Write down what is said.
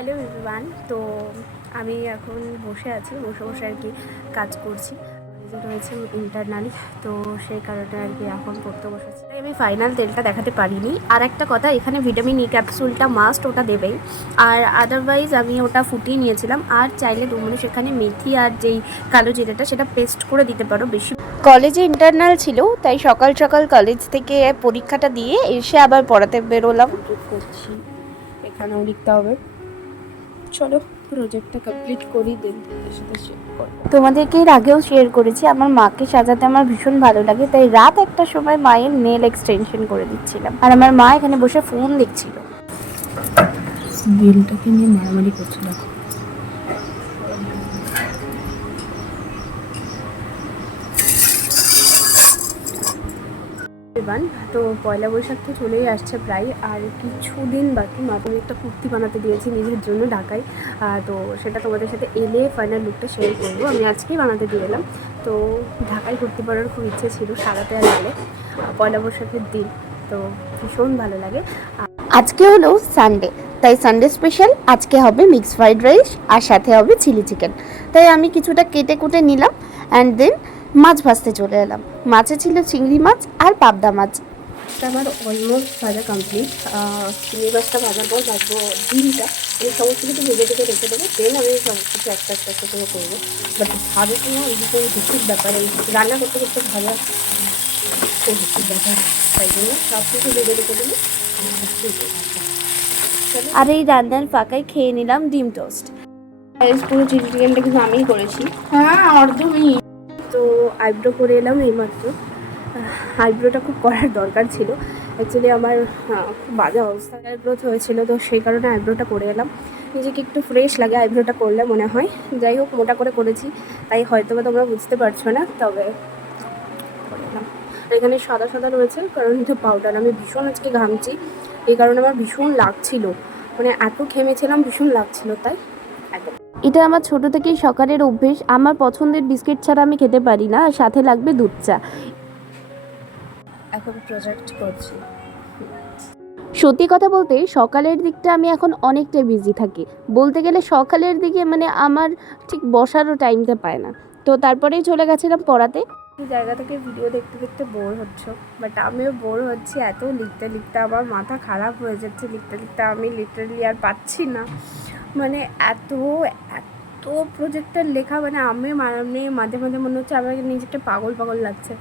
Hello everyone তো আমি এখন বসে আছি বসে বসে আর কি কাজ করছি। রেজাল্ট হয়েছে ইন্টারনালি তো সেই কারণে আর কি এখন পড়তে বসেছি। তাই আমি ফাইনাল তেলটা দেখাতে পারিনি। আর একটা কথা এখানে ভিটামিন ই ক্যাপসুলটা মাস্ট ওটা দেবেই। আর আদারওয়াইজ আমি ওটা ফুটিয়ে নিয়েছিলাম। আর চাইলে তোমরা সেখানে মেথি আর যেই কালো জিরেটা সেটা পেস্ট করে দিতে পারো বেশি। কলেজে ইন্টারনাল ছিল তাই সকাল সকাল কলেজ থেকে পরীক্ষাটা দিয়ে এসে আবার পড়াতে বেরোলাম। করছি? এখানেও লিখতে হবে। চলো প্রজেক্টটা কমপ্লিট করি দেন তোমাদের সাথে শেয়ার করব। তোমাদেরকে এর আগেও শেয়ার করেছি আমার মাকে সাজাতে আমার ভীষণ ভালো লাগে তাই রাত একটা সময় মায়ের নেল এক্সটেনশন করে দিচ্ছিলাম। আর আমার মা এখানে বসে ফোন দেখছিল। বিলটাকে নিয়ে মারামারি করছে দেখো। এবার তো পয়লা বৈশাখ তো চলেই আসছে প্রায় আর কিছুদিন বাকি মা তুমি একটা কুর্তি বানাতে দিয়েছি নিজের জন্য ঢাকায়। তো সেটা তোমাদের সাথে এলে ফাইনাল লুকটা শেয়ার করব। আমি আজকেই বানাতে দিয়ে এলাম। তো ঢাকায় কুর্তি পরার খুব ইচ্ছে ছিল সারাতে আর আহ, পয়লা বৈশাখের দিন। তো ভীষণ ভালো লাগে। আজকে হলো সানডে তাই সানডে স্পেশাল আজকে হবে মিক্স ফ্রাইড রাইস আর সাথে হবে চিলি চিকেন তাই আমি কিছুটা কেটে কুটে নিলাম অ্যান্ড দেন মাছ ভাজতে চলে এলাম। মাছে ছিল চিংড়ি মাছ আর পাবদা মাছ। আমার অলমোস্ট ভাজা কমপ্লিট চিংড়ি মাছটা ভাজার পর ভাজবো ডিমটা। আমি সমস্ত কিছু ভেজে টেকে রেখে দেবো। দেন আমি সমস্ত কিছু একটা একটা একটা করে করব। বাট ভাজার সময় ভীষণ হিসির ব্যাপার এই রান্না করতে করতে ভাজা খুব ব্যাপার। তাই জন্য সব কিছু ভেজে রেখে দেবো আর এই রান্নার ফাঁকায় খেয়ে নিলাম ডিম টোস্ট। পুরো চিলি চিকেনটা কিন্তু আমিই করেছি। হ্যাঁ অর্ধমি তো আইব্রো করে এলাম এইমাত্র। আইব্রোটা খুব করার দরকার ছিল। অ্যাকচুয়ালি আমার খুব বাজে অবস্থা আইব্রোথ হয়েছিল, তো সেই কারণে আইব্রোটা করে এলাম। নিজেকে একটু ফ্রেশ লাগে আইব্রোটা করলে মনে হয়। যাই হোক, মোটা করে করেছি। তাই হয়তো বা তোমরা বুঝতে পারছ না, তবে এখানে সাদা সাদা রয়েছে, কারণ তো পাউডার আমি ভীষণ আজকে ঘামছি। এই কারণে আমার ভীষণ লাগছিল। মানে এত ঘেমেছিলাম, ভীষণ লাগছিল, তাই। একদম। এটা আমার ছোট থেকেই সকালের অভ্যেস। আমার পছন্দের বিস্কিট ছাড়া আমি খেতে পারি না আর সাথে লাগবে দুধ চা। এখন প্রজেক্ট করছি। সত্যি কথা বলতে সকালের দিকটা আমি এখন অনেকটাই বিজি থাকি। বলতে গেলে সকালের দিকে মানে আমার ঠিক বসারও টাইমটা পায় না। তো তারপরেই চলে গেছিলাম পড়াতে। জায়গা থেকে ভিডিও দেখতে দেখতে বোর হচ্ছ। বাট আমিও বোর হচ্ছি এত লিখতে লিখতে আমার মাথা খারাপ হয়ে যাচ্ছে। লিখতে লিখতে আমি লিটারালি আর পাচ্ছি না। মানে এত এত প্রজেক্টের লেখা মানে আমি মানে মাঝে মাঝে মনে হচ্ছে আমার নিজেকে পাগল পাগল লাগছে।